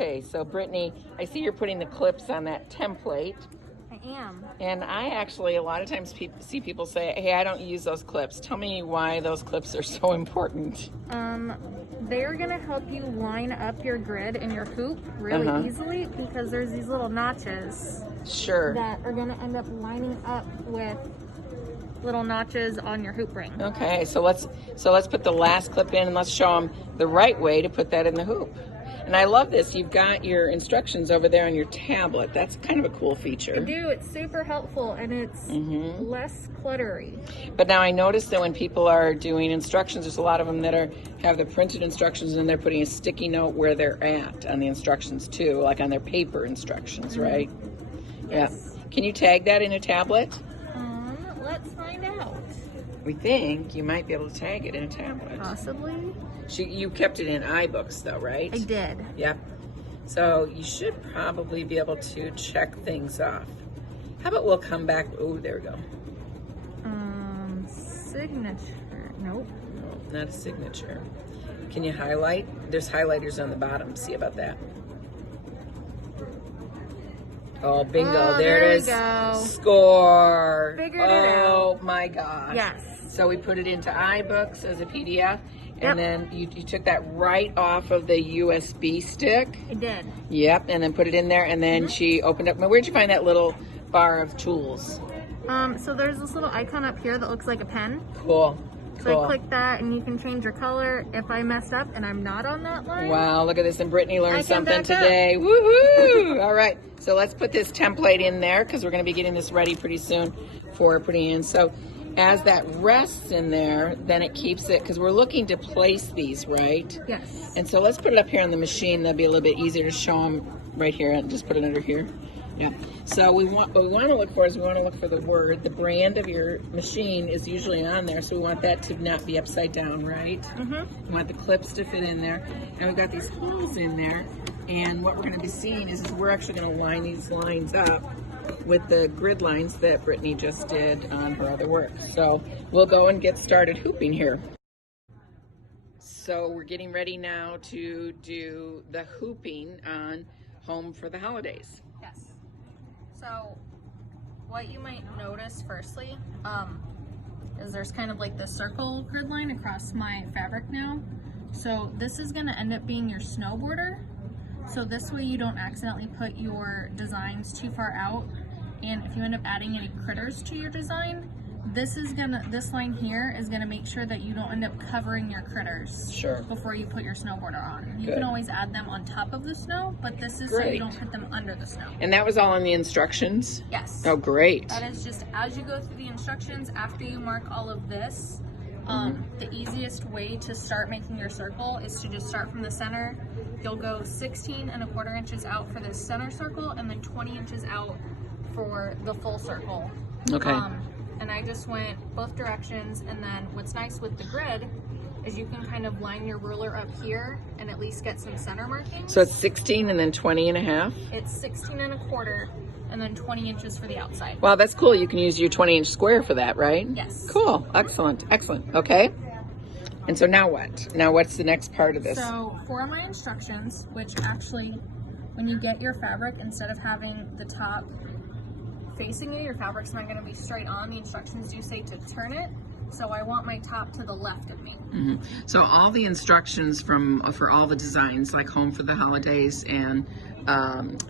Okay, so Brittany, I see you're putting the clips on that template. I am. And I actually, a lot of times see people say, hey, I don't use those clips. Tell me why those clips are so important. They're gonna help you line up your grid and your hoop really easily because there's these little notches. Sure. That are gonna end up lining up with little notches on your hoop ring. Okay, so let's put the last clip in and let's show them the right way to put that in the hoop. And I love this. You've got your instructions over there on your tablet. That's kind of a cool feature. I do. It's super helpful and it's less cluttery. But now I noticed that when people are doing instructions, there's a lot of them that have the printed instructions and they're putting a sticky note where they're at on the instructions too, like on their paper instructions, right? Yes. Yeah. Can you tag that in a tablet? Let's find out. We think you might be able to tag it in a tablet. Possibly. You kept it in iBooks though, right? I did. Yep. So you should probably be able to check things off. How about we'll come back? Oh, there we go. Signature. Nope. No, not a signature. Can you highlight? There's highlighters on the bottom. See about that. Oh, bingo. Oh, there it is. Go. Score. Figured it out. Oh my gosh. Yes. So we put it into iBooks as a PDF. Yep. And then you took that right off of the USB stick. I did. Yep, and then put it in there, and then she opened up. Where'd you find that little bar of tools? So there's this little icon up here that looks like a pen. Cool. So I click that, and you can change your color. If I messed up and I'm not on that line. Wow, look at this. And Brittany learned something today. Woohoo! All right, so let's put this template in there because we're going to be getting this ready pretty soon for putting in. So as that rests in there, then it keeps it, because we're looking to place these, right? Yes. And so let's put it up here on the machine. That'll be a little bit easier to show them right here. And just put it under here. Yeah. So what we want to look for is we want to look for the word. The brand of your machine is usually on there, so we want that to not be upside down, right? We want the clips to fit in there. And we've got these holes in there. And what we're going to be seeing is we're actually going to line these lines up with the grid lines that Brittany just did on her other work. So we'll go and get started hooping here. So we're getting ready now to do the hooping on Home for the Holidays. Yes. So what you might notice firstly is there's kind of like this circle grid line across my fabric now. So this is going to end up being your snow border. So this way you don't accidentally put your designs too far out. And if you end up adding any critters to your design, this line here is gonna make sure that you don't end up covering your critters before you put your snow border on. You can always add them on top of the snow, but this is so you don't put them under the snow. And that was all in the instructions? Yes. Oh, great. That is just as you go through the instructions, after you mark all of this, the easiest way to start making your circle is to just start from the center. You'll go 16¼ inches out for this center circle and then 20 inches out for the full circle. Okay. And I just went both directions, and then what's nice with the grid is you can kind of line your ruler up here and at least get some center markings. So it's 16 and then 20½? It's 16¼ and then 20 inches for the outside. Wow, that's cool. You can use your 20-inch square for that, right? Yes. Cool. Excellent. Excellent. Okay. And so now what? Now what's the next part of this? So for my instructions, which actually when you get your fabric, instead of having the top facing you, your fabric's not going to be straight on. The instructions do say to turn it, so I want my top to the left of me. So all the instructions for all the designs, like Home for the Holidays and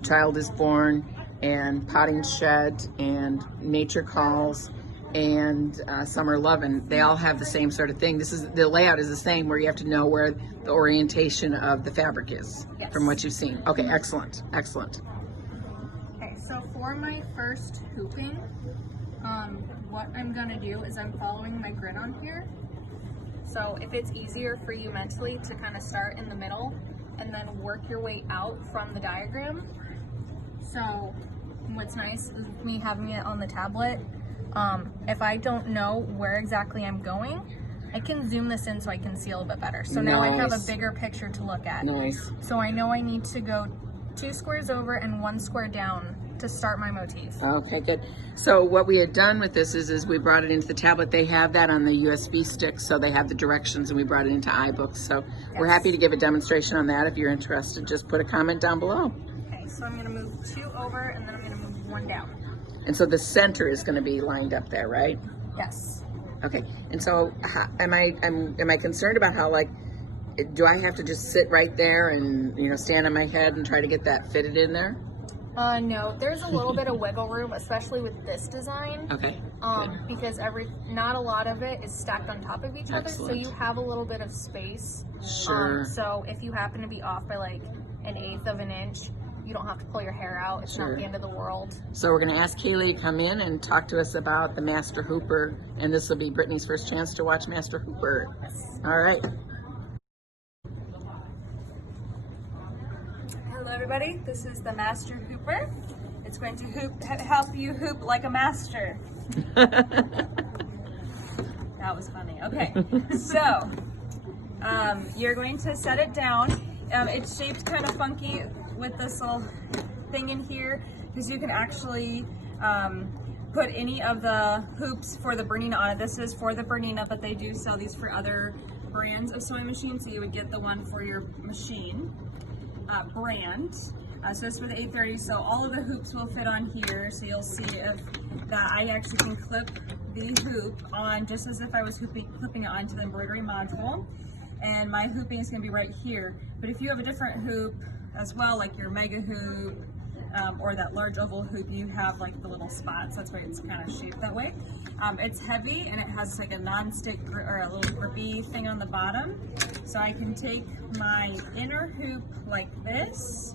Child is Born and Potting Shed and Nature Calls and Summer Lovin', they all have the same sort of thing. The layout is the same, where you have to know where the orientation of the fabric is from what you've seen. Okay, excellent, excellent. So for my first hooping, what I'm gonna do is I'm following my grid on here. So if it's easier for you mentally to kind of start in the middle and then work your way out from the diagram. So what's nice is me having it on the tablet. If I don't know where exactly I'm going, I can zoom this in so I can see a little bit better. So now I have a bigger picture to look at. Nice. So I know I need to go 2 squares over and 1 square down to start my motif. Okay, good. So what we had done with this is we brought it into the tablet. They have that on the USB stick, so they have the directions, and we brought it into iBooks. So we're happy to give a demonstration on that. If you're interested, just put a comment down below. Okay, so I'm gonna move 2 over, and then I'm gonna move 1 down. And so the center is going to be lined up there, right? Yes. Okay. And so am I concerned about how, like, do I have to just sit right there and, you know, stand on my head and try to get that fitted in there? No, there's a little bit of wiggle room, especially with this design. Okay. Because not a lot of it is stacked on top of each other, so Excellent. you have a little bit of space. Sure. So if you happen to be off by like 1/8 of an inch, you don't have to pull your hair out. It's Sure. not the end of the world. So we're going to ask Kaylee to come in and talk to us about the Master Hooper, and this will be Brittany's first chance to watch Master Hooper. Yes. All right. Hello everybody, this is the Master Hooper. It's going to help you hoop like a master. That was funny. Okay, so you're going to set it down. It's shaped kind of funky with this little thing in here because you can actually put any of the hoops for the Bernina on it. This is for the Bernina, but they do sell these for other brands of sewing machines, so you would get the one for your machine brand. So this is for the 830, so all of the hoops will fit on here, so you'll see if that I actually can clip the hoop on just as if I was clipping it onto the embroidery module, and my hooping is going to be right here. But if you have a different hoop as well, like your mega hoop or that large oval hoop, you have like the little spots. That's why it's kind of shaped that way. It's heavy and it has like a non-stick or a little grippy thing on the bottom. So I can take my inner hoop like this,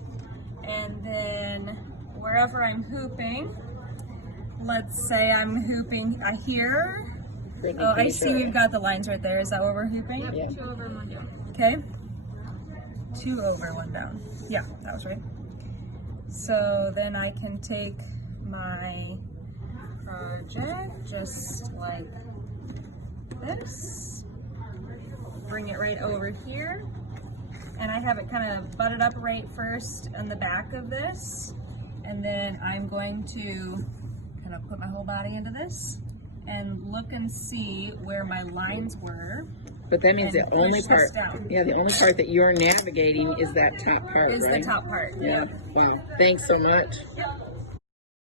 and then wherever I'm hooping, let's say I'm hooping here. Oh, I see we've got the lines right there. Is that where we're hooping? Yep, yeah. 2 over and 1 down. Okay. 2 over, 1 down. Yeah, that was right. So then I can take my project just like this, bring it right over here, and I have it kind of butted up right first on the back of this, and then I'm going to kind of put my whole body into this and look and see where my lines were. But that means the And only push part, this down. yeah, the only part that you're navigating is that top part, Is right? the top part. Yeah. Yep. Wow. Thanks so much. Yep.